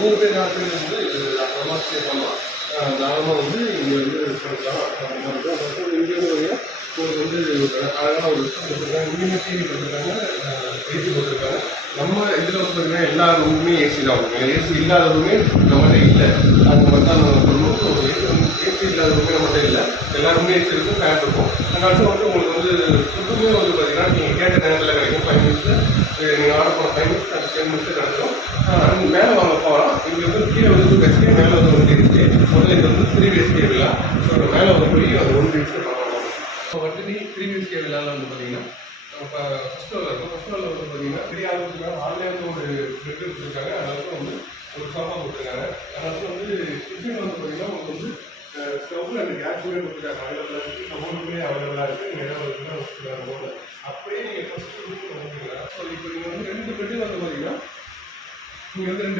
3 பேர் 4 பேர் வந்து தாராளமாக ஸ்டே பண்ணலாம். தாராளமாக வந்து இங்கே வந்து பண்ணலாம். அந்த மாதிரி தான் பார்த்தா இங்கேயும் உங்களுக்கு வந்து அழகான ஒரு கொடுத்துருக்காங்க. இங்கேயுமே டிவி கொடுத்துருக்காங்க, ஏசி போட்டிருக்காங்க. நம்ம இதில் வந்து பார்த்தீங்கன்னா எல்லா ரூமுமே ஏசி தான். ஏசி இல்லாத ரூமே நம்மகிட்ட இல்லை. அது மாதிரி தான் நம்ம சொல்லணும். ஏசி இல்லாத ரூமே நம்மகிட்ட இல்லை. எல்லா ரூமே ஏசி இருக்கும், ஃபேன் இருக்கும். அதனால வந்து உங்களுக்கு வந்து ஃபுட்டுமே வந்து பார்த்தீங்கன்னா நீங்கள் கேட்ட நேரத்தில் கிடைக்கும். 5 மினிட்ஸில் நீங்கள் ஆர்டர் பண்ண 5 மினிட்ஸ் அது 10 மினிட்ஸில் கிடைக்கும். மேலே வாங்க போகலாம். இங்கே வந்து கீழே வந்து 2 BHK, மேலே வந்து 1 BHK. முதல்ல இது வந்து 3 BHK வில்லா. மேலே வந்து போய் அது 1 BHK பண்ணலாம். இப்போ வந்து 3 BHK வில்லாவில் வந்து பார்த்தீங்கன்னா இப்போ ஃபஸ்ட் ஃப்ளோரில் இருக்கும். ஃபஸ்ட் ஃப்ளோரில் வந்து பார்த்தீங்கன்னா பெரிய ஆளுக்கு ஹாலில் வந்து ஒரு பெட் கொடுத்துருக்காங்க. அதனால வந்து ஒரு சோஃபா கொடுத்துருக்காங்க. அதனால வந்து கிச்சன் வந்து பார்த்தீங்கன்னா உங்களுக்கு வந்து ஸ்டவ் அண்ட் கேஸுமே கொடுத்துருக்காங்க. அவைலபிளாக இருக்குது. கபோர்டுமே அவைலபிளாக இருக்குது. நீங்கள் எதாவது கொடுத்துருக்காங்க போது அப்படியே நீங்கள் ஃபஸ்ட்டு ரூம் வந்துட்டீங்கன்னா ஸோ இப்போ நீங்கள் வந்து 2 பெட்டு வந்து பார்த்தீங்கன்னா நீங்கள் வந்து 2